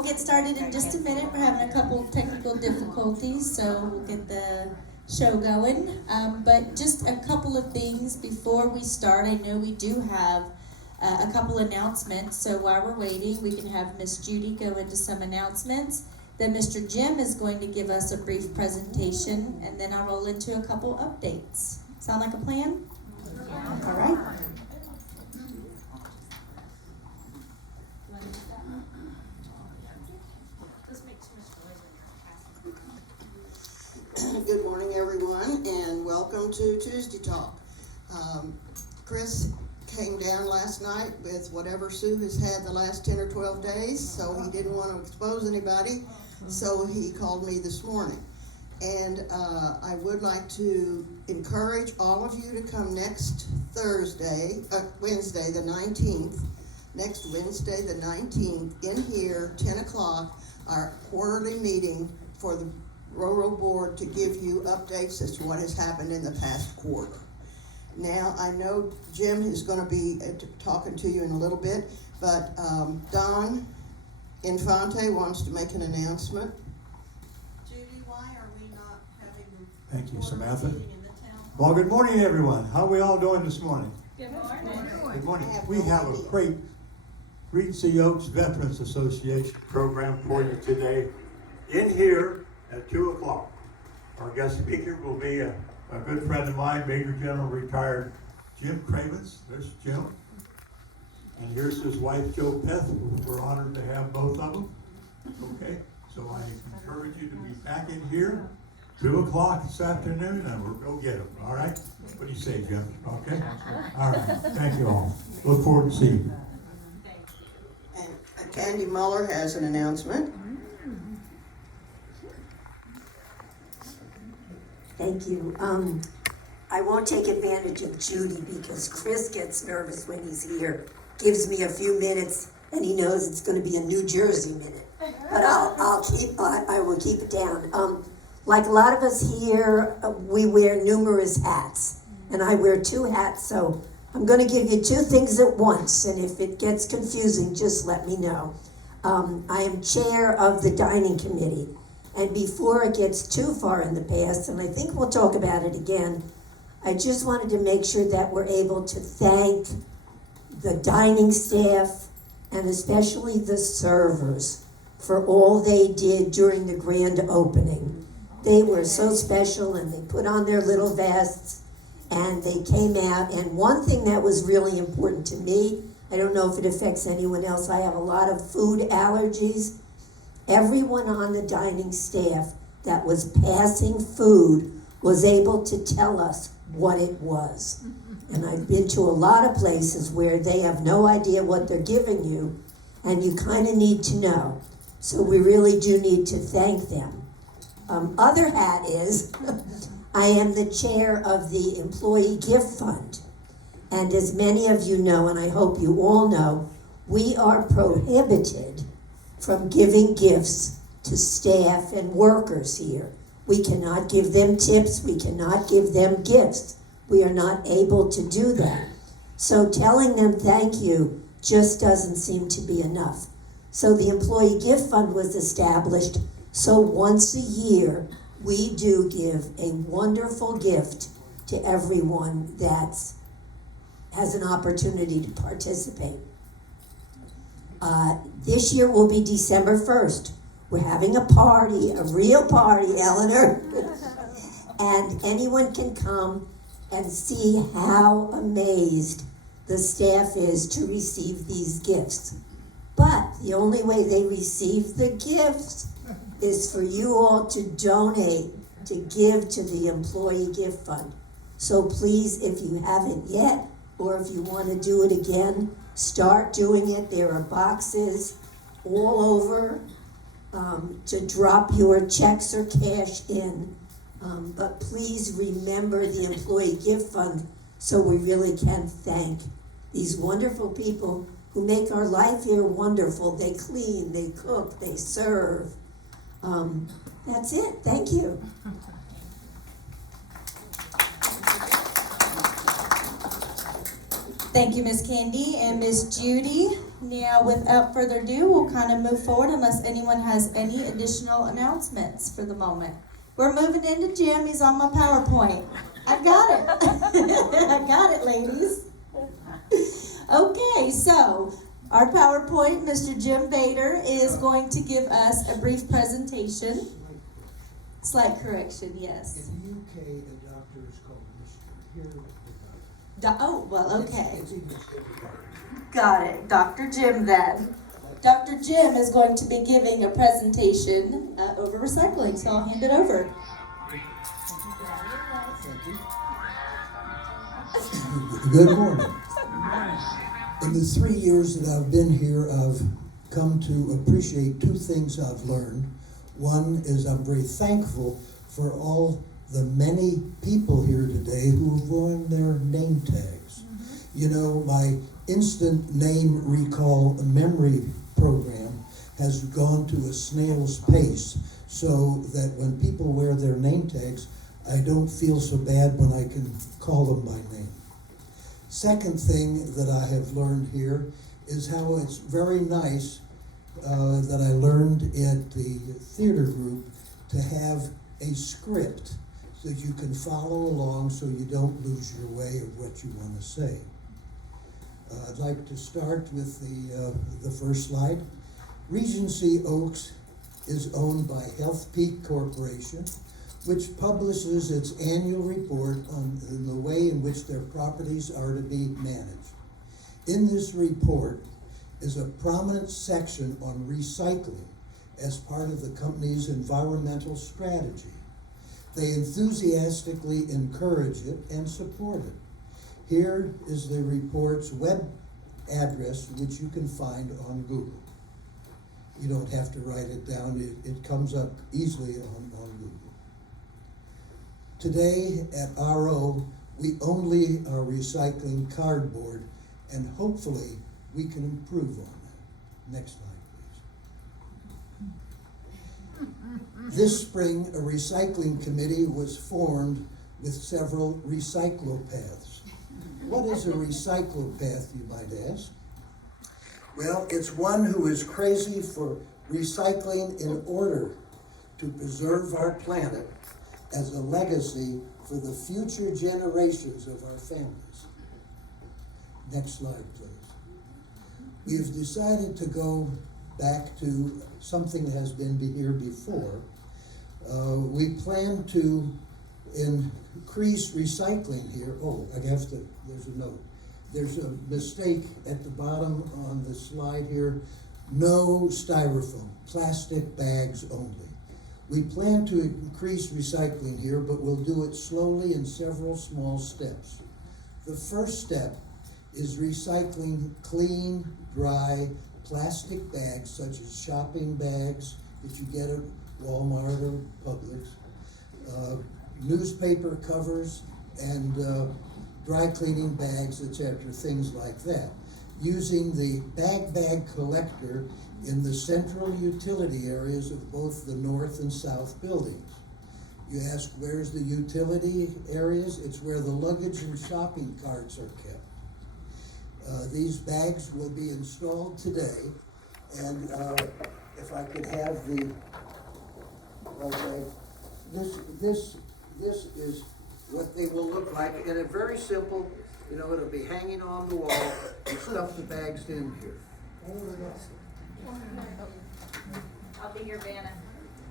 we'll get started in just a minute. We're having a couple technical difficulties, so we'll get the show going. But just a couple of things before we start. I know we do have a couple announcements, so while we're waiting, we can have Miss Judy go into some announcements. Then Mr. Jim is going to give us a brief presentation, and then I'll roll into a couple updates. Sound like a plan? Yeah. All right. Good morning, everyone, and welcome to Tuesday Talk. Chris came down last night with whatever Sue has had the last 10 or 12 days, so he didn't want to expose anybody, so he called me this morning. And I would like to encourage all of you to come next Wednesday the 19th, next Wednesday the 19th, in here, 10 o'clock, our quarterly meeting for the Railroad Board to give you updates as to what has happened in the past quarter. Now, I know Jim is going to be talking to you in a little bit, but Don Infante wants to make an announcement. Judy, why are we not having the Thank you, Samantha. meeting in the town? Well, good morning, everyone. How are we all doing this morning? Good morning. Good morning. I have We no have a idea. great Regency Oaks Veterans Association program for you today in here at 2 o'clock. Our guest speaker will be a good friend of mine, Major General retired Jim Cravens. There's Jim. And here's his wife, Jo Peth. We're honored to have both of them. Okay, so I encourage you to be back in here 2 o'clock this afternoon, and we'll go get them. All right? What do you say, Jim? Okay? All right. Thank you all. Look forward to seeing you. And Candy Muller has an announcement. Thank you. I won't take advantage of Judy because Chris gets nervous when he's here. Gives me a few minutes, and he knows it's going to be a New Jersey minute. But I will keep it down. Like a lot of us here, we wear numerous hats, and I wear 2 hats. So I'm going to give you 2 things at once, and if it gets confusing, just let me know. I am chair of the dining committee. And before it gets too far in the past, and I think we'll talk about it again, I just wanted to make sure that we're able to thank the dining staff and especially the servers for all they did during the grand opening. They were so special, and they put on their little vests and they came out. And one thing that was really important to me, I don't know if it affects anyone else, I have a lot of food allergies. Everyone on the dining staff that was passing food was able to tell us what it was. And I've been to a lot of places where they have no idea what they're giving you, and you kind of need to know. So we really do need to thank them. Other hat is, I am the chair of the Employee Gift Fund. And as many of you know, and I hope you all know, we are prohibited from giving gifts to staff and workers here. We cannot give them tips, we cannot give them gifts. We are not able to do that. So telling them thank you just doesn't seem to be enough. So the Employee Gift Fund was established, so once a year we do give a wonderful gift to everyone that has an opportunity to participate. This year will be December 1st. We're having a party, a real party, Eleanor. And anyone can come and see how amazed the staff is to receive these gifts. But the only way they receive the gifts is for you all to donate, to give to the Employee Gift Fund. So please, if you haven't yet, or if you want to do it again, start doing it. There are boxes all over to drop your checks or cash in. But please remember the Employee Gift Fund so we really can thank these wonderful people who make our life here wonderful. They clean, they cook, they serve. That's it. Thank you. Thank you, Miss Candy and Miss Judy. Now, without further ado, we'll kind of move forward unless anyone has any additional announcements for the moment. We're moving into Jim. He's on my PowerPoint. I got it. I got it, ladies. Okay, so our PowerPoint, Mr. Jim Bader is going to give us a brief presentation. Slight correction, yes. In the UK, a doctor is called Mr. Here, the doctor. Oh, well, okay. It's English everybody. Got it. Dr. Jim then. Dr. Jim is going to be giving a presentation over recycling, so I'll hand it over. Thank you. Good morning. In the 3 years that I've been here, I've come to appreciate two things I've learned. One is I'm very thankful for all the many people here today who have worn their name tags. You know, my instant name recall memory program has gone to a snail's pace so that when people wear their name tags, I don't feel so bad when I can call them by name. Second thing that I have learned here is how it's very nice that I learned at the theater group to have a script so that you can follow along so you don't lose your way of what you want to say. I'd like to start with the first slide. Regency Oaks is owned by Health Peak Corporation, which publishes its annual report on the way in which their properties are to be managed. In this report is a prominent section on recycling as part of the company's environmental strategy. They enthusiastically encourage it and support it. Here is the report's web address, which you can find on Google. You don't have to write it down. It comes up easily on Google. Today at RO, we only are recycling cardboard, and hopefully we can improve on that. Next slide, please. This spring, a recycling committee was formed with several recyclopaths. What is a recyclopath, you might ask? Well, it's one who is crazy for recycling in order to preserve our planet as a legacy for the future generations of our families. Next slide, please. We've decided to go back to something that has been here before. We plan to increase recycling here. Oh, there's a note. There's a mistake at the bottom on the slide here. No styrofoam, plastic bags only. We plan to increase recycling here, but we'll do it slowly in several small steps. The first step is recycling clean, dry plastic bags, such as shopping bags that you get at Walmart or Publix, newspaper covers, and dry cleaning bags, etc., things like that, using the bag collector in the central utility areas of both the north and south buildings. You ask, where's the utility areas? It's where the luggage and shopping carts are kept. These bags will be installed today, and if I could have this is what they will look like, and a very simple, it'll be hanging on the wall. You stuff the bags in here. I'll be your Vanna.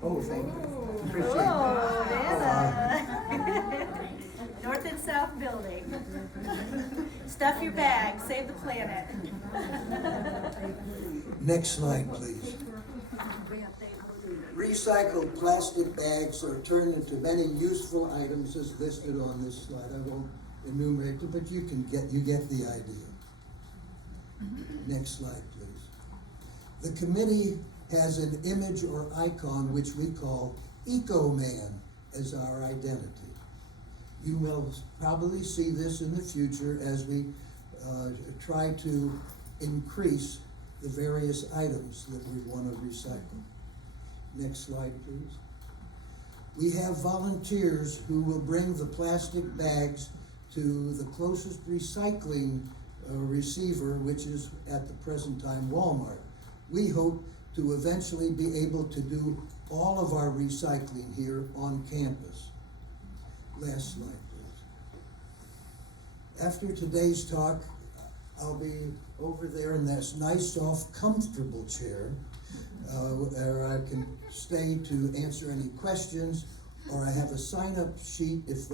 Oh, thank you. Appreciate Oh, that. Vanna. North and South building. Stuff your bag, save the planet. Next slide, please. Recycled plastic bags are turned into many useful items as listed on this slide. I won't enumerate them, but you get the idea. Next slide, please. The committee has an image or icon which we call Eco-Man as our identity. You will probably see this in the future as we try to increase the various items that we want to recycle. Next slide, please. We have volunteers who will bring the plastic bags to the closest recycling receiver, which is at the present time Walmart. We hope to eventually be able to do all of our recycling here on campus. Last slide, please. After today's talk, I'll be over there in this nice, soft, comfortable chair, where I can stay to answer any questions, or I have a sign-up sheet if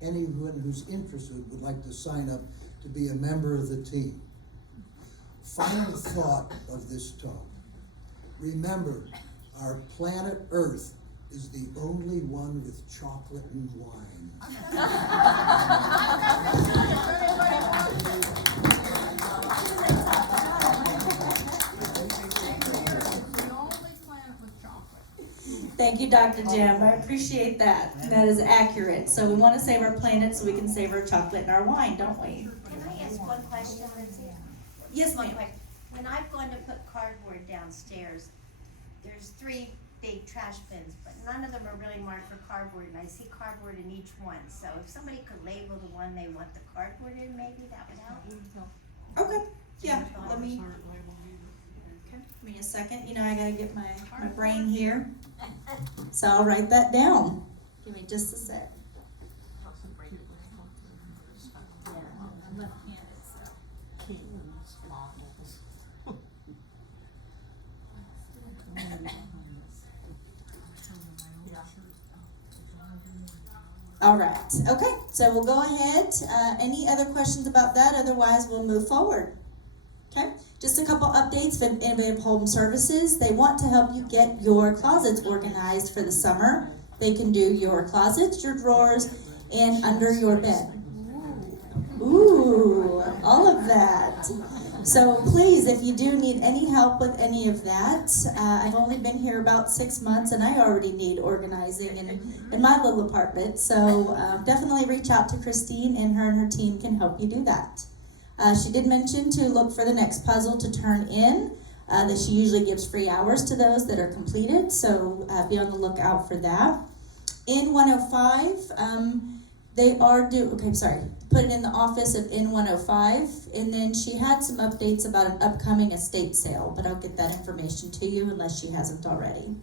anyone who's interested would like to sign up to be a member of the team. Final thought of this talk. Remember, our planet Earth is the only one with chocolate and wine. Thank you, Dr. Jim. I appreciate that. That is accurate. So we want to save our planet so we can save our chocolate and our wine, don't we? Can I ask one question, Lindsay? Yes, One ma'am. question. When I've gone to put cardboard downstairs, there's 3 big trash bins, but none of them are really marked for cardboard, and I see cardboard in each one. So if somebody could label the one they want the cardboard in, maybe that would help. Okay, yeah, let me, give me a second. You know, I gotta get my brain here. So I'll write that down. Give me just a sec. All right, okay, so we'll go ahead. Any other questions about that? Otherwise, we'll move forward. Okay, just a couple updates from Innovative Home Services. They want to help you get your closets organized for the summer. They can do your closets, your drawers, and under your bed. Ooh, all of that. So please, if you do need any help with any of that, I've only been here about 6 months and I already need organizing in my little apartment. So definitely reach out to Christine, and her team can help you do that. She did mention to look for the next puzzle to turn in, that she usually gives free hours to those that are completed. So be on the lookout for that. In 105, they are put it in the office of N105, and then she had some updates about an upcoming estate sale, but I'll get that information to you unless she hasn't already.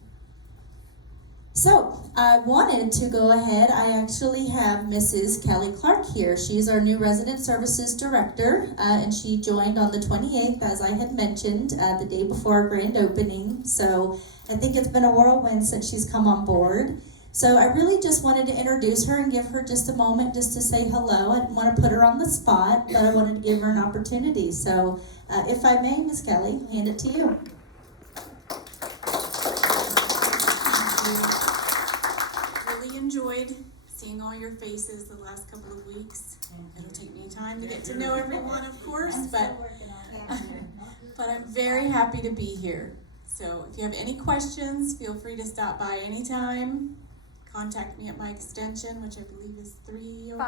So, I wanted to go ahead, I actually have Mrs. Kelly Clark here. She's our new Resident Services Director, and she joined on the 28th, as I had mentioned, the day before our grand opening. So, I think it's been a whirlwind since she's come on board. So I really just wanted to introduce her and give her just a moment just to say hello. I didn't want to put her on the spot, but I wanted to give her an opportunity. So if I may, Ms. Kelly, hand it to you. Really enjoyed seeing all your faces the last couple of weeks. It'll take me time to get to know everyone, of course, but I'm very happy to be here. So if you have any questions, feel free to stop by anytime. Contact me at my extension, which I believe is 305?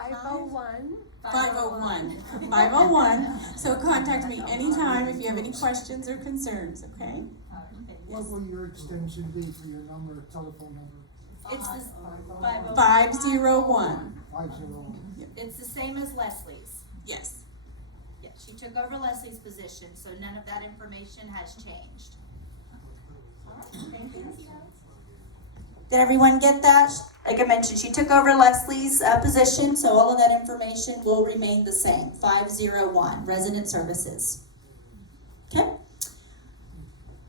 501. 501. So contact me anytime if you have any questions or concerns, okay? What will your extension be for your number, telephone number? It's the 501. 501. It's the same as Leslie's. Yes. Yeah, she took over Leslie's position, so none of that information has changed. All right, thank you. Did everyone get that? Like I mentioned, she took over Leslie's position, so all of that information will remain the same. 501, Resident Services. Okay?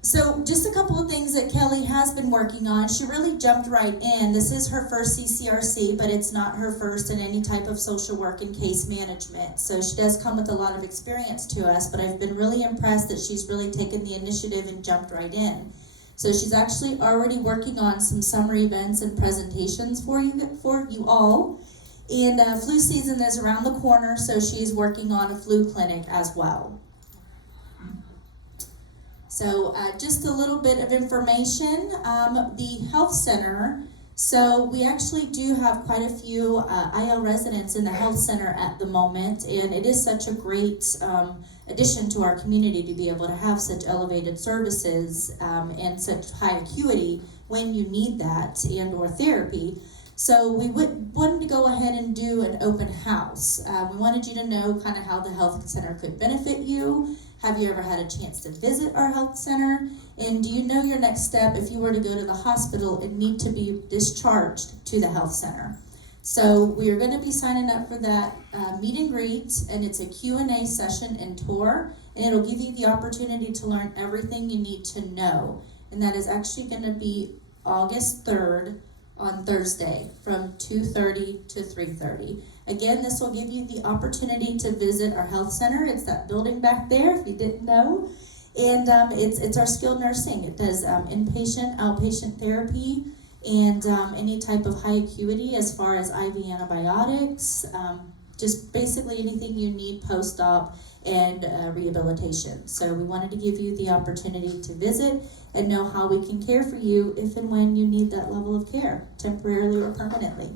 So just a couple of things that Kelly has been working on. She really jumped right in. This is her first CCRC, but it's not her first in any type of social work and case management. So she does come with a lot of experience to us, but I've been really impressed that she's really taken the initiative and jumped right in. So she's actually already working on some summer events and presentations for you all. And flu season is around the corner, so she's working on a flu clinic as well. So just a little bit of information. The health center, so we actually do have quite a few IL residents in the health center at the moment, and it is such a great addition to our community to be able to have such elevated services and such high acuity when you need that and or therapy. So we wanted to go ahead and do an open house. We wanted you to know kind of how the health center could benefit you. Have you ever had a chance to visit our health center? And do you know your next step if you were to go to the hospital and need to be discharged to the health center? So we are going to be signing up for that meet and greet, and it's a Q&A session and tour, and it'll give you the opportunity to learn everything you need to know. And that is actually going to be August 3rd on Thursday from 2:30 to 3:30. Again, this will give you the opportunity to visit our health center. It's that building back there, if you didn't know. And it's our skilled nursing. It does inpatient, outpatient therapy, and any type of high acuity as far as IV antibiotics, just basically anything you need post-op and rehabilitation. So we wanted to give you the opportunity to visit and know how we can care for you if and when you need that level of care, temporarily or permanently.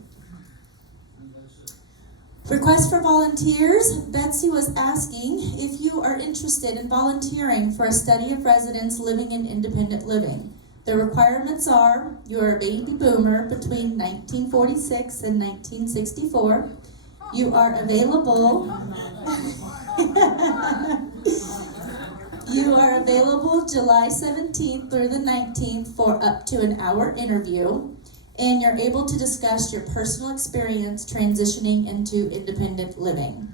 Request for volunteers. Betsy was asking if you are interested in volunteering for a study of residents living in independent living. The requirements are you are a baby boomer between 1946 and 1964. You are available. You are available July 17th through the 19th for up to an hour interview, and you're able to discuss your personal experience transitioning into independent living.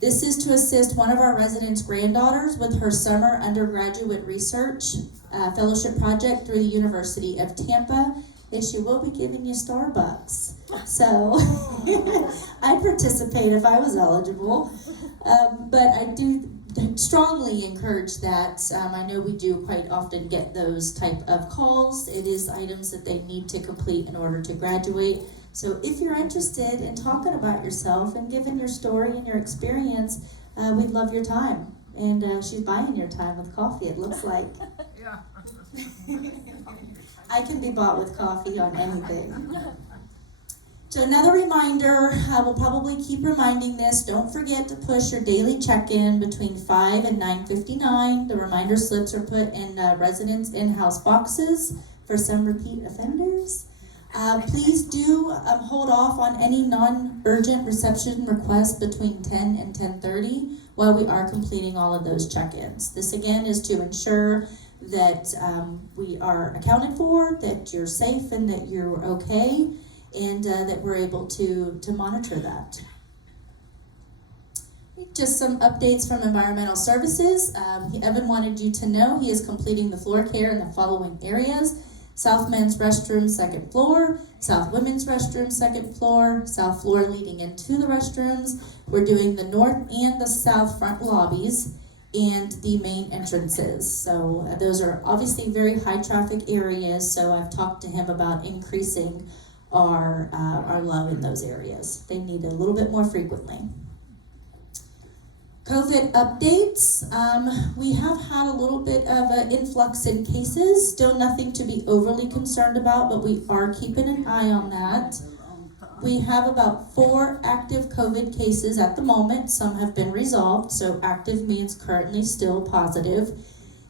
This is to assist one of our residents' granddaughters with her summer undergraduate research fellowship project through the University of Tampa, and she will be giving you Starbucks. So I'd participate if I was eligible, but I do strongly encourage that. I know we do quite often get those type of calls. It is items that they need to complete in order to graduate. So if you're interested in talking about yourself and giving your story and your experience, we'd love your time. And she's buying your time with coffee, it looks like. Yeah. I can be bought with coffee on anything. So another reminder, I will probably keep reminding this, don't forget to push your daily check-in between 5 and 9:59. The reminder slips are put in residents' in-house boxes for some repeat offenders. Please do hold off on any non-urgent reception requests between 10 and 10:30 while we are completing all of those check-ins. This again is to ensure that we are accounted for, that you're safe and that you're okay, and that we're able to monitor that. Just some updates from Environmental Services. Evan wanted you to know he is completing the floor care in the following areas: South Men's Restroom, 2nd floor, South Women's Restroom, 2nd floor, South floor leading into the restrooms. We're doing the north and the south front lobbies and the main entrances. So those are obviously very high traffic areas, so I've talked to him about increasing our love in those areas. They need a little bit more frequently. COVID updates. We have had a little bit of an influx in cases. Still nothing to be overly concerned about, but we are keeping an eye on that. We have about 4 active COVID cases at the moment. Some have been resolved, so active means currently still positive.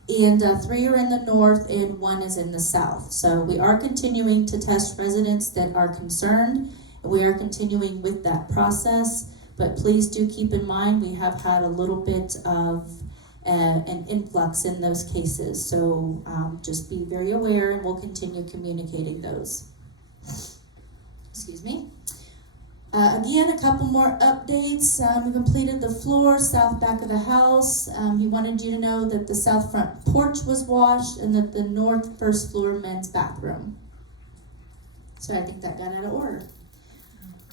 And 3 are in the north and 1 is in the south. So we are continuing to test residents that are concerned. We are continuing with that process, but please do keep in mind we have had a little bit of an influx in those cases. So just be very aware, and we'll continue communicating those. Excuse me. Again, a couple more updates. We completed the floor, south back of the house. He wanted you to know that the south front porch was washed and that the north first floor men's bathroom. So I think that got out of order.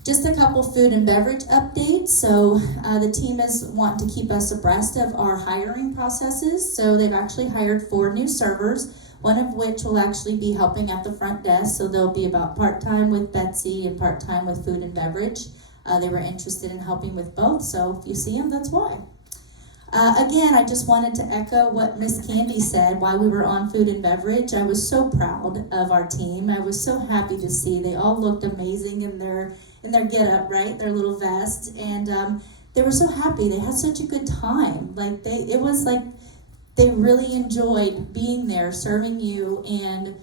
Just a couple food and beverage updates. So the team is wanting to keep us abreast of our hiring processes. So they've actually hired 4 new servers, one of which will actually be helping at the front desk. So they'll be about part-time with Betsy and part-time with food and beverage. They were interested in helping with both, so if you see them, that's why. Again, I just wanted to echo what Miss Candy said while we were on food and beverage. I was so proud of our team. I was so happy to see they all looked amazing in their get-up, right? Their little vests, and they were so happy. They had such a good time. It was like they really enjoyed being there, serving you, and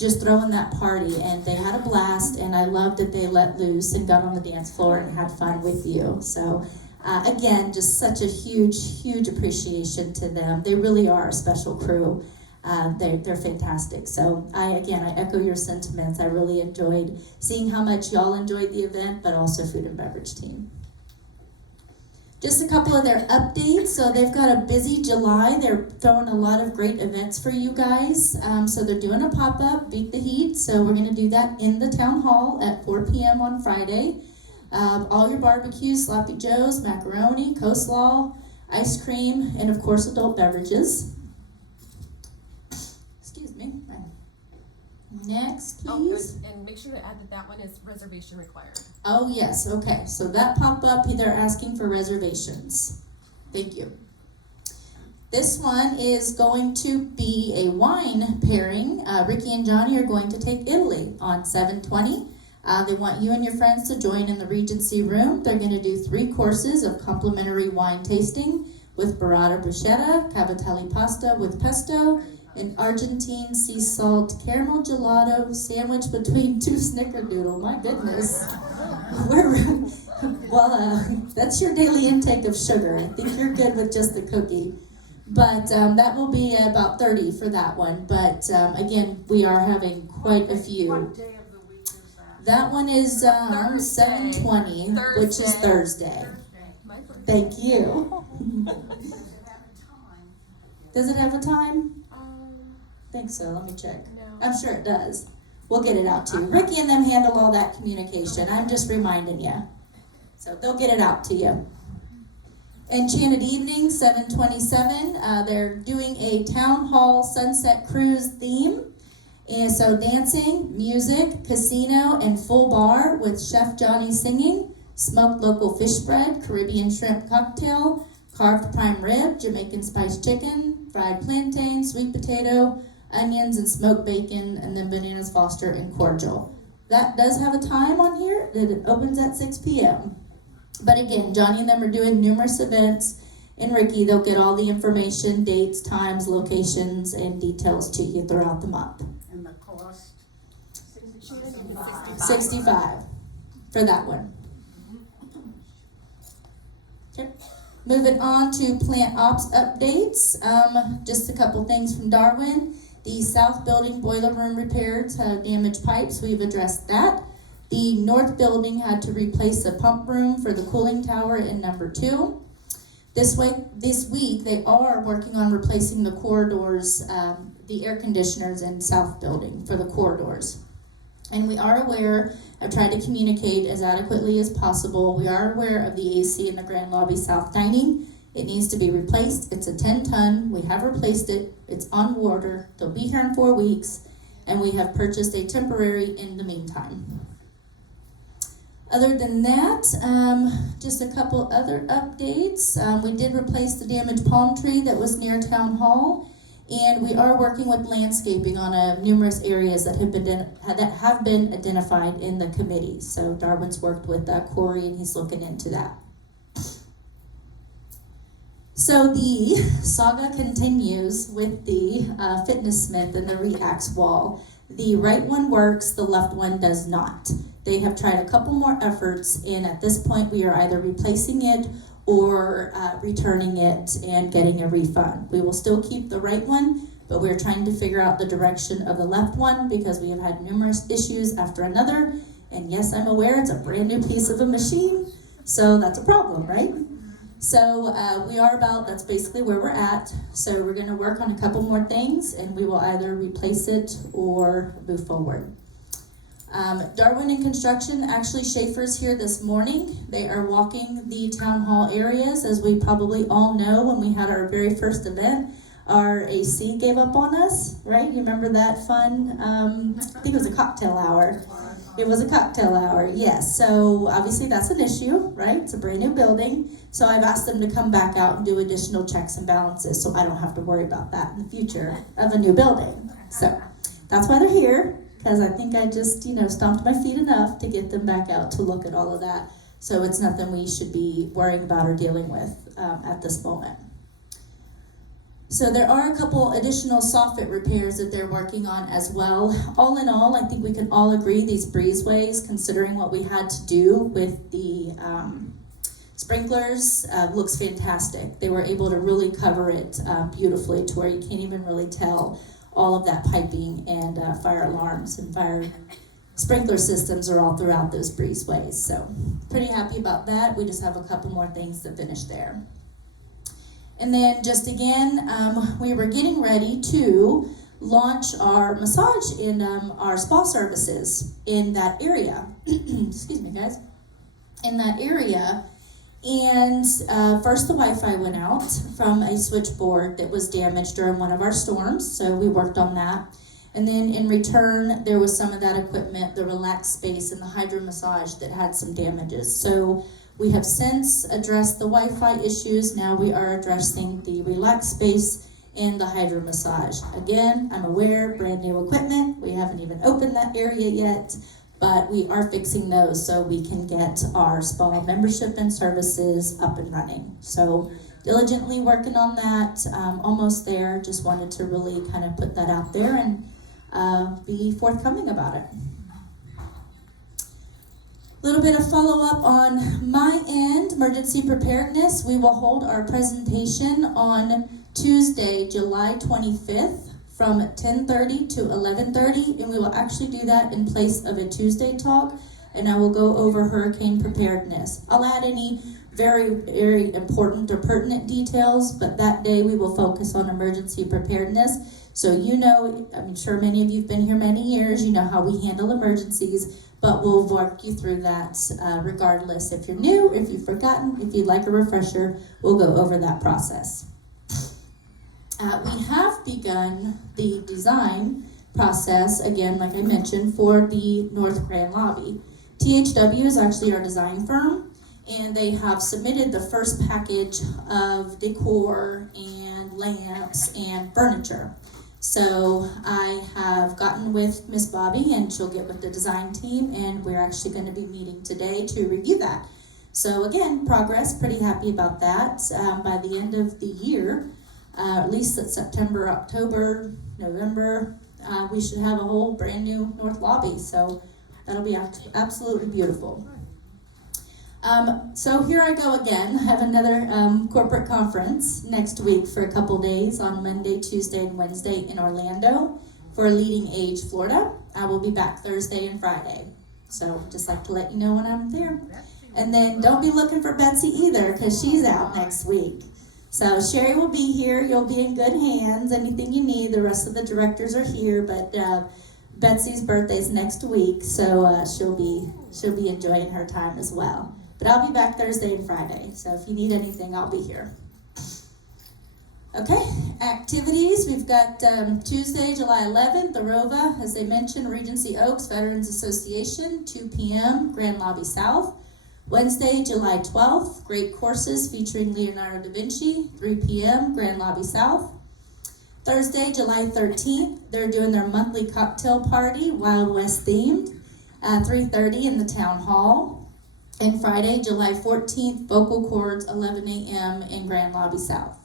just throwing that party, and they had a blast, and I loved that they let loose and got on the dance floor and had fun with you. So again, just such a huge appreciation to them. They really are a special crew. They're fantastic. So I echo your sentiments. I really enjoyed seeing how much y'all enjoyed the event, but also food and beverage team. Just a couple of their updates. So they've got a busy July. They're throwing a lot of great events for you guys. So they're doing a pop-up, Beat the Heat. So we're going to do that in the town hall at 4 p.m. on Friday. All your barbecues, sloppy joes, macaroni, coleslaw, ice cream, and of course adult beverages. Excuse me. Next, please. And make sure to add that one is reservation required. Oh, yes, okay. So that pop-up, they're asking for reservations. Thank you. This one is going to be a wine pairing. Ricky and Johnny are going to take Italy on 7/20. They want you and your friends to join in the Regency room. They're going to do 3 courses of complimentary wine tasting with burrata bruschetta, cavatelli pasta with pesto, an Argentine sea salt caramel gelato sandwich between 2 snickerdoodle. My goodness. That's your daily intake of sugar. I think you're good with just the cookie. But that will be about 30 for that one. But again, we are having quite a few. What day of the week is that? That one is 7/20, which is Thursday. Thank you. Does it have a time? I think so. Let me check. No. I'm sure it does. We'll get it out to you. Ricky and them handle all that communication. I'm just reminding you. So they'll get it out to you. Enchanted Evening, 7/27. They're doing a town hall sunset cruise theme. And so dancing, music, casino, and full bar with Chef Johnny singing, smoked local fish spread, Caribbean shrimp cocktail, carved prime rib, Jamaican spiced chicken, fried plantain, sweet potato, onions, and smoked bacon, and then bananas Foster and cordial. That does have a time on here that it opens at 6 p.m. But again, Johnny and them are doing numerous events, and Ricky, they'll get all the information, dates, times, locations, and details to you throughout the month. And the cost? 65 for that one. Okay. Moving on to plant ops updates. Just a couple things from Darwin. The south building boiler room repairs have damaged pipes. We've addressed that. The north building had to replace the pump room for the cooling tower in number 2. This week, they are working on replacing the corridors, the air conditioners in south building for the corridors. And we are aware, I've tried to communicate as adequately as possible, we are aware of the AC in the Grand Lobby South Dining. It needs to be replaced. It's a 10-ton. We have replaced it. It's on water. They'll be here in 4 weeks. And we have purchased a temporary in the meantime. Other than that, just a couple other updates. We did replace the damaged palm tree that was near Town Hall. And we are working with landscaping on numerous areas that have been identified in the committee. So Darwin's worked with Corey, and he's looking into that. So the saga continues with the Fitness Smith and the Reax wall. The right one works, the left one does not. They have tried a couple more efforts, and at this point we are either replacing it or returning it and getting a refund. We will still keep the right one, but we're trying to figure out the direction of the left one because we have had numerous issues after another. And yes, I'm aware it's a brand new piece of a machine, so that's a problem, right? So that's basically where we're at. So we're gonna work on a couple more things, and we will either replace it or move forward. Darwin and Construction, actually Schaefer's here this morning. They are walking the town hall areas. As we probably all know, when we had our very first event, our AC gave up on us, right? You remember that fun, I think it was a cocktail hour. It was a cocktail hour, yes. So obviously that's an issue, right? It's a brand new building. So I've asked them to come back out and do additional checks and balances so I don't have to worry about that in the future of a new building. So that's why they're here, because I think I just, stomped my feet enough to get them back out to look at all of that. So it's nothing we should be worrying about or dealing with at this moment. So there are a couple additional soffit repairs that they're working on as well. All in all, I think we can all agree these breezeways, considering what we had to do with the sprinklers, looks fantastic. They were able to really cover it beautifully to where you can't even really tell all of that piping and fire alarms and fire sprinkler systems are all throughout those breezeways. So pretty happy about that. We just have a couple more things to finish there. And then just again, we were getting ready to launch our massage and our spa services in that area. Excuse me, guys. In that area. And first the Wi-Fi went out from a switchboard that was damaged during one of our storms. So we worked on that. And then in return, there was some of that equipment, the relax space and the hydro massage that had some damages. So we have since addressed the Wi-Fi issues. Now we are addressing the relax space and the hydro massage. Again, I'm aware, brand new equipment. We haven't even opened that area yet, but we are fixing those so we can get our spa membership and services up and running. So diligently working on that, almost there. Just wanted to really kind of put that out there and be forthcoming about it. Little bit of follow-up on my end, emergency preparedness. We will hold our presentation on Tuesday, July 25th from 10:30 to 11:30, and we will actually do that in place of a Tuesday talk, and I will go over hurricane preparedness. I'll add any very, very important or pertinent details, but that day we will focus on emergency preparedness. So you know, I'm sure many of you have been here many years, you know how we handle emergencies, but we'll walk you through that regardless. If you're new, if you've forgotten, if you'd like a refresher, we'll go over that process. We have begun the design process, again, like I mentioned, for the North Grand Lobby. THW is actually our design firm, and they have submitted the first package of decor and lamps and furniture. So I have gotten with Miss Bobby, and she'll get with the design team, and we're actually going to be meeting today to review that. So again, progress, pretty happy about that. By the end of the year, at least at September, October, November, we should have a whole brand new North Lobby. So that'll be absolutely beautiful. So here I go again. I have another corporate conference next week for a couple days on Monday, Tuesday, and Wednesday in Orlando for Leading Age Florida. I will be back Thursday and Friday. So just like to let you know when I'm there. And then don't be looking for Betsy either, because she's out next week. So Sherry will be here. You'll be in good hands. Anything you need, the rest of the directors are here, but Betsy's birthday's next week, so she'll be enjoying her time as well. But I'll be back Thursday and Friday, so if you need anything, I'll be here. Okay, activities. We've got Tuesday, July 11th, the ROVA, as they mentioned, Regency Oaks Veterans Association, 2 p.m., Grand Lobby South. Wednesday, July 12th, great courses featuring Leonardo da Vinci, 3 p.m., Grand Lobby South. Thursday, July 13th, they're doing their monthly cocktail party, Wild West themed, 3:30 in the Town Hall. And Friday, July 14th, vocal cords, 11 a.m. in Grand Lobby South.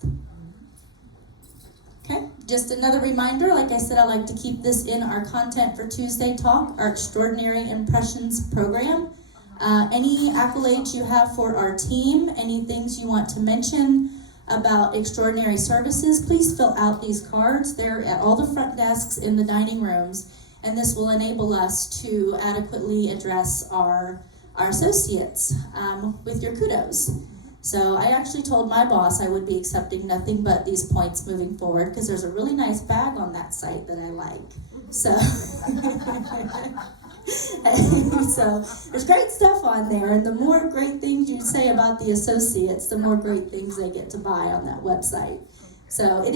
Okay, just another reminder, like I said, I like to keep this in our content for Tuesday talk, our Extraordinary Impressions program. Any accolades you have for our team, any things you want to mention about extraordinary services, please fill out these cards. They're at all the front desks in the dining rooms, and this will enable us to adequately address our associates with your kudos. So I actually told my boss I would be accepting nothing but these points moving forward, because there's a really nice bag on that site that I like. So, so there's great stuff on there, and the more great things you say about the associates, the more great things they get to buy on that website. So it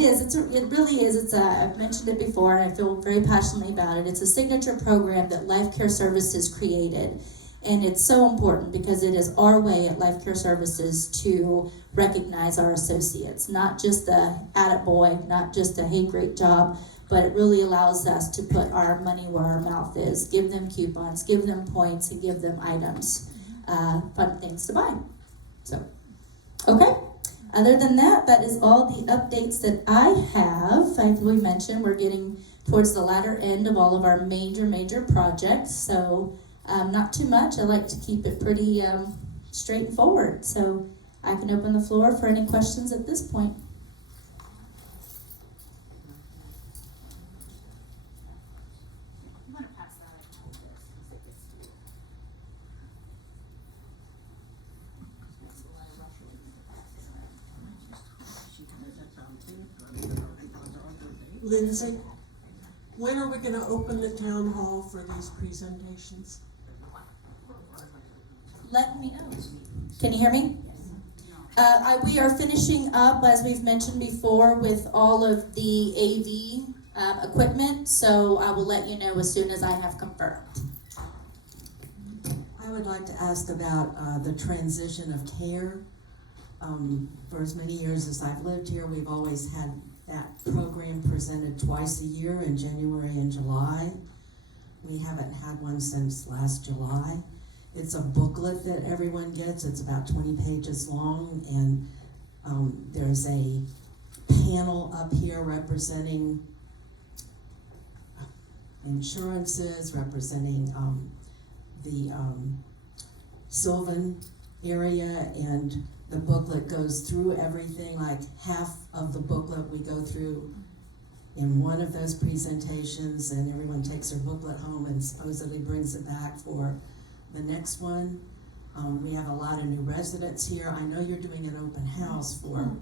really is. I've mentioned it before, and I feel very passionately about it. It's a signature program that Life Care Services created. And it's so important because it is our way at Life Care Services to recognize our associates, not just a attaboy, not just a hey, great job, but it really allows us to put our money where our mouth is, give them coupons, give them points, and give them items, fun things to buy. So, okay. Other than that, that is all the updates that I have. Like we mentioned, we're getting towards the latter end of all of our major projects, so not too much. I like to keep it pretty straight and forward. So I can open the floor for any questions at this point. I'm gonna pass that. Lindsay, when are we gonna open the town hall for these presentations? Let me know. Can you hear me? We are finishing up, as we've mentioned before, with all of the AV equipment, so I will let you know as soon as I have confirmed. I would like to ask about the transition of care. For as many years as I've lived here, we've always had that program presented twice a year in January and July. We haven't had one since last July. It's a booklet that everyone gets. It's about 20 pages long, and there's a panel up here representing insurances, representing the Sylvan area, and the booklet goes through everything. Like half of the booklet we go through in one of those presentations, and everyone takes their booklet home and supposedly brings it back for the next one. We have a lot of new residents here. I know you're doing an open house for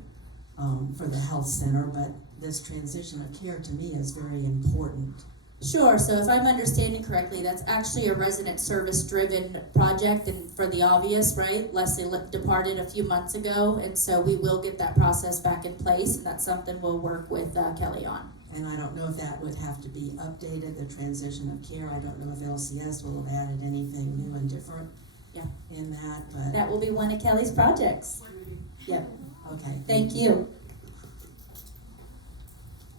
the health center, but this transition of care to me is very important. Sure, so if I'm understanding correctly, that's actually a resident service driven project, and for the obvious, right? Leslie departed a few months ago, and so we will get that process back in place, and that's something we'll work with Kelly on. And I don't know if that would have to be updated, the transition of care. I don't know if LCS will have added anything new and different in that, but. That will be one of Kelly's projects. Yep. Okay. Thank you.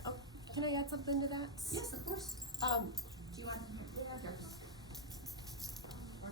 Oh, can I add something to that? Yes, of course. Do you want to hear that or?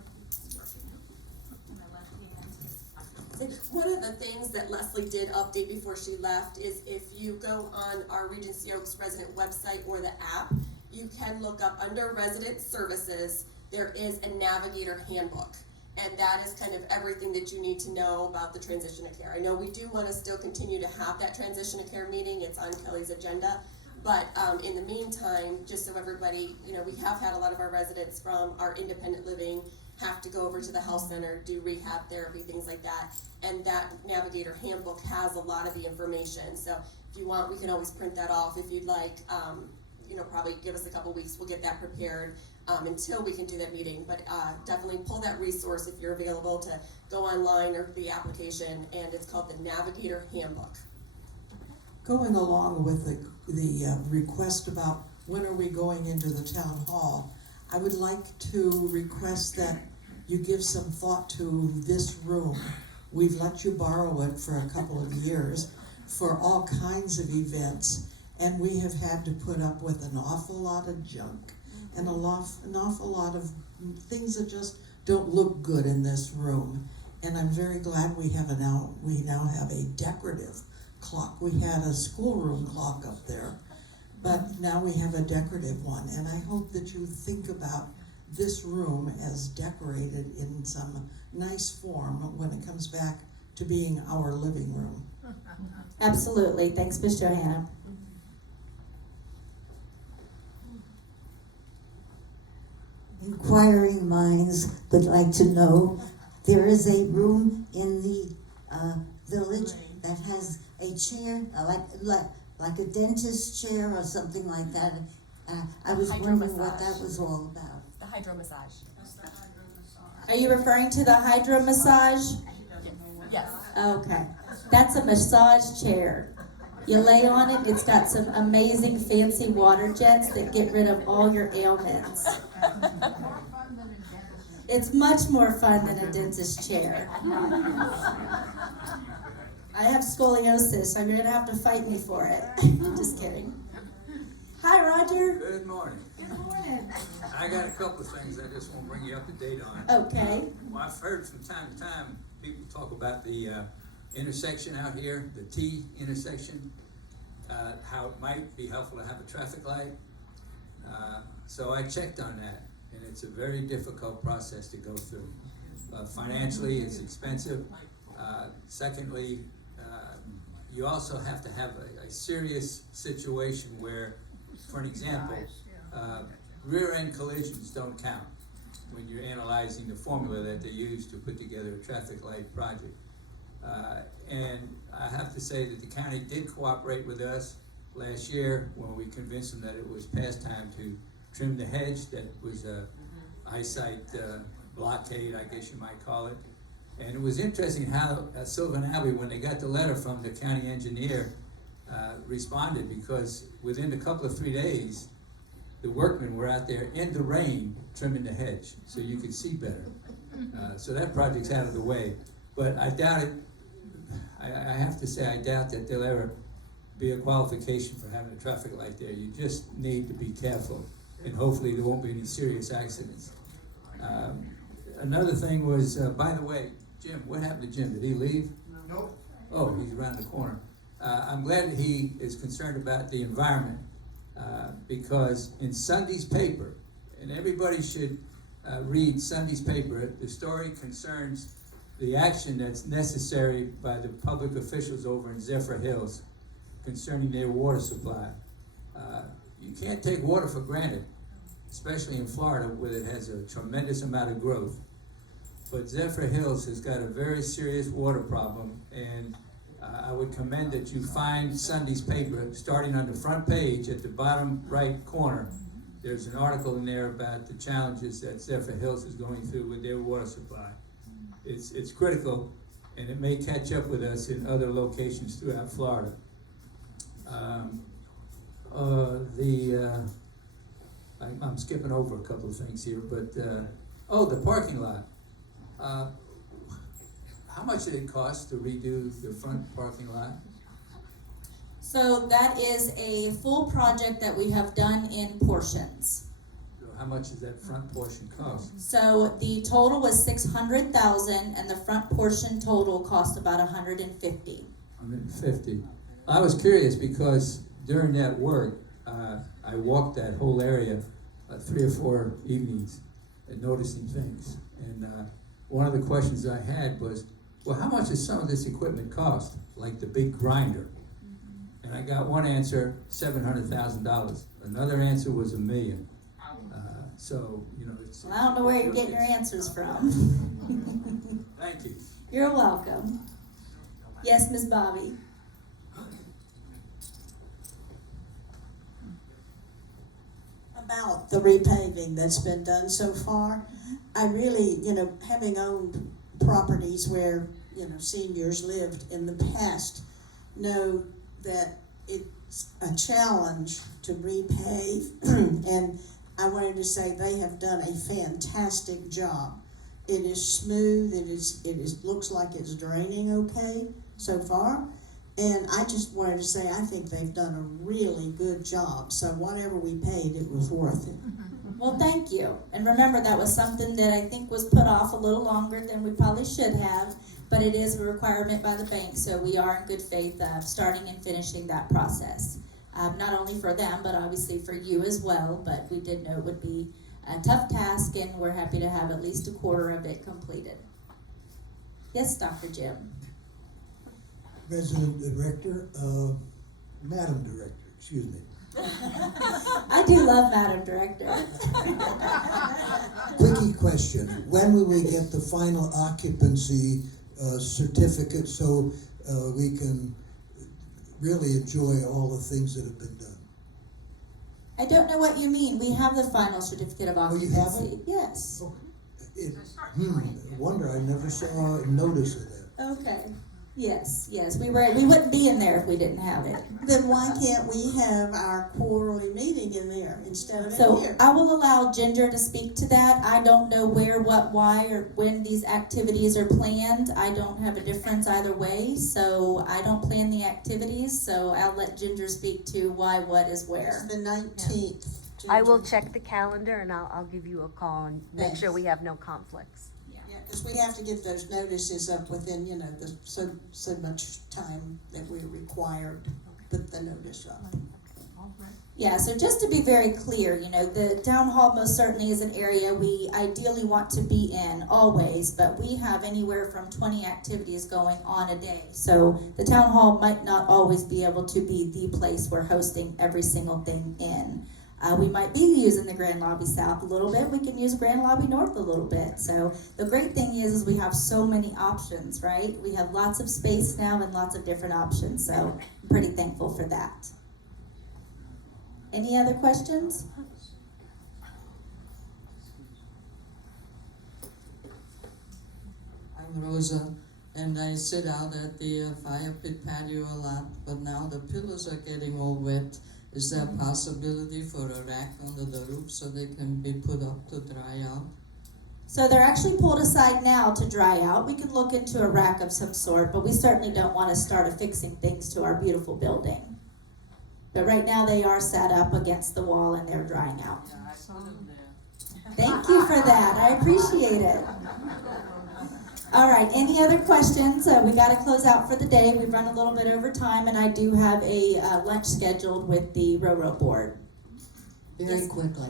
One of the things that Leslie did update before she left is if you go on our Regency Oaks resident website or the app, you can look up under resident services, there is a navigator handbook. And that is kind of everything that you need to know about the transition of care. I know we do want to still continue to have that transition of care meeting. It's on Kelly's agenda. But in the meantime, just so everybody, we have had a lot of our residents from our independent living have to go over to the health center, do rehab therapy, things like that. And that navigator handbook has a lot of the information. So if you want, we can always print that off if you'd like. Probably give us a couple weeks, we'll get that prepared until we can do that meeting. But definitely pull that resource if you're available to go online or the application, and it's called the Navigator Handbook. Going along with the request about when are we going into the town hall, I would like to request that you give some thought to this room. We've let you borrow it for a couple of years for all kinds of events, and we have had to put up with an awful lot of junk and an awful lot of things that just don't look good in this room. And I'm very glad we now have a decorative clock. We had a schoolroom clock up there, but now we have a decorative one. And I hope that you think about this room as decorated in some nice form when it comes back to being our living room. Absolutely. Thanks, Ms. Johanna. Inquiring minds would like to know, there is a room in the village that has a chair, like a dentist chair or something like that. I was wondering what that was all about. The hydro massage. Are you referring to the hydro massage? Yes. Okay. That's a massage chair. You lay on it, it's got some amazing fancy water jets that get rid of all your ailments. It's much more fun than a dentist chair. I have scoliosis, so you're gonna have to fight me for it. Just kidding. Hi, Roger. Good morning. Good morning. I got a couple of things I just want to bring you up to date on. Okay. Well, I've heard from time to time people talk about the intersection out here, the T intersection, how it might be helpful to have a traffic light. So I checked on that, and it's a very difficult process to go through. Financially, it's expensive. Secondly, you also have to have a serious situation where, for an example, rear end collisions don't count when you're analyzing the formula that they use to put together a traffic light project. And I have to say that the county did cooperate with us last year when we convinced them that it was past time to trim the hedge that was a eyesight blockade, I guess you might call it. And it was interesting how Sylvan Abbey, when they got the letter from the county engineer, responded, because within a couple of 3 days, the workmen were out there in the rain trimming the hedge so you could see better. So that project's out of the way. But I doubt it, I have to say, I doubt that there'll ever be a qualification for having a traffic light there. You just need to be careful, and hopefully there won't be any serious accidents. Another thing was, by the way, Jim, what happened to Jim? Did he leave? Nope. Oh, he's around the corner. I'm glad that he is concerned about the environment, because in Sunday's paper, and everybody should read Sunday's paper, the story concerns the action that's necessary by the public officials over in Zephyr Hills concerning their water supply. You can't take water for granted, especially in Florida where it has a tremendous amount of growth. But Zephyr Hills has got a very serious water problem, and I would commend that you find Sunday's paper, starting on the front page at the bottom right corner. There's an article in there about the challenges that Zephyr Hills is going through with their water supply. It's critical, and it may catch up with us in other locations throughout Florida. I'm skipping over a couple of things here, but the parking lot. How much did it cost to redo the front parking lot? So that is a full project that we have done in portions. How much does that front portion cost? So the total was 600,000, and the front portion total cost about 150. 150. I was curious because during that work, I walked that whole area 3 or 4 evenings and noticing things. And one of the questions I had was, well, how much does some of this equipment cost? Like the big grinder. And I got one answer, $700,000. Another answer was $1 million. So, it's... Well, I don't know where you're getting your answers from. Thank you. You're welcome. Yes, Miss Bobby. About the repaving that's been done so far, I really, having owned properties where, seniors lived in the past, know that it's a challenge to repave, and I wanted to say they have done a fantastic job. It is smooth, it looks like it's draining okay so far. And I just wanted to say, I think they've done a really good job. So whatever we paid, it was worth it. Well, thank you. And remember, that was something that I think was put off a little longer than we probably should have, but it is a requirement by the bank, so we are in good faith starting and finishing that process. Not only for them, but obviously for you as well, but we did know it would be a tough task, and we're happy to have at least a quarter of it completed. Yes, Dr. Jim. Resident Director, Madam Director, excuse me. I do love Madam Director. Quickie question, when will we get the final occupancy certificate so we can really enjoy all the things that have been done? I don't know what you mean. We have the final certificate of occupancy. Oh, you have it? Yes. Oh, wonder I never saw a notice of that. Okay. Yes. We wouldn't be in there if we didn't have it. Then why can't we have our quarterly meeting in there instead of So in here? I will allow Ginger to speak to that. I don't know where, what, why, or when these activities are planned. I don't have a difference either way, so I don't plan the activities, so I'll let Ginger speak to why, what is where. It's the 19th. I will check the calendar and I'll give you a call and make sure we have no conflicts. Yeah, Because we have to get those notices up within, you know, the so much time that we're required to put the notice up. Yeah, so just to be very clear, you know, the town hall most certainly is an area we ideally want to be in always, but we have anywhere from 20 activities going on a day. So the town hall might not always be able to be the place we're hosting every single thing in. We might be using the Grand Lobby South a little bit. We can use Grand Lobby North a little bit. So the great thing is we have so many options, right? We have lots of space now and lots of different options. So I'm pretty thankful for that. Any other questions? I'm Rosa, and I sit out at the fire pit patio a lot, but now the pillows are getting all wet. Is there a possibility for a rack under the roof so they can be put up to dry out? So they're actually pulled aside now to dry out. We can look into a rack of some sort, but we certainly don't want to start affixing things to our beautiful building. But right now they are set up against the wall and they're drying out. Yeah, I put them there. Thank you for that. I appreciate it. All right, any other questions? We got to close out for the day. We've run a little bit over time, and I do have a lunch scheduled with the Railroad Board. Very quickly.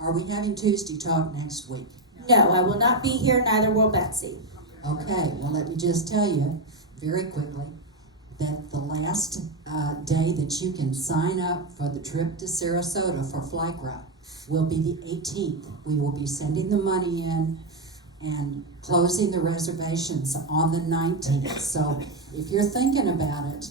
Are we having Tuesday talk next week? No, I will not be here, neither will Betsy. Okay, well, let me just tell you very quickly that the last day that you can sign up for the trip to Sarasota for FLYCRA will be the 18th. We will be sending the money in and closing the reservations on the 19th. So if you're thinking about it,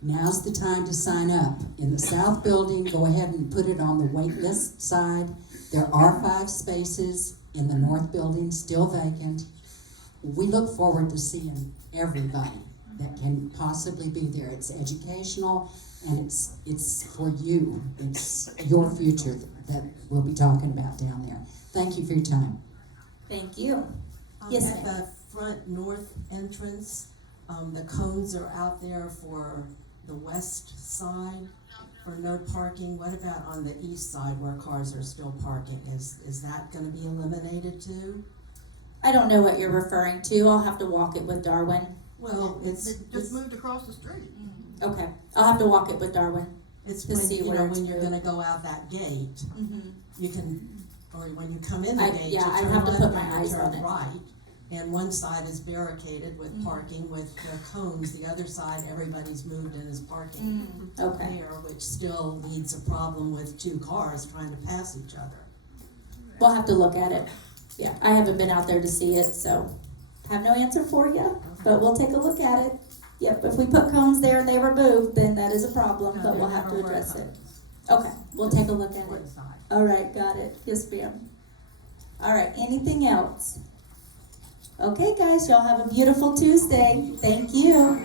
now's the time to sign up. In the South Building, go ahead and put it on the wait list side. There are 5 spaces in the North Building still vacant. We look forward to seeing everybody that can possibly be there. It's educational and it's for you. It's your future that we'll be talking about down there. Thank you for your time. Thank you. Yes, at ma'am. the front north entrance, the cones are out there for the west side for no parking. What about on the east side where cars are still parking? Is that going to be eliminated too? I don't know what you're referring to. I'll have to walk it with Darwin. Well, it's Just moved across the street. Okay, I'll have to walk it with Darwin. It's to when see you where know it's when you're moved. going to go out that gate. Mm-hmm. You can, or when you come in the gate, yeah, you I'd turn have to left put my and you eyes turn on it. right. And one side is barricaded with Mhm. parking with the cones. The other side, everybody's moved and is parking Okay. there, which still leads a problem with 2 cars trying to pass each other. We'll have to look at it. Yeah, I haven't been out there to see it, so have no answer for you, but we'll take a look at it. Yep, if we put cones there and they were moved, then that is a problem, No, but we'll there have to never were address it. cones. Okay, we'll take a look at One it. side. All right, got it. Yes, ma'am. All right, anything else? Okay, guys, y'all have a beautiful Tuesday. Thank you.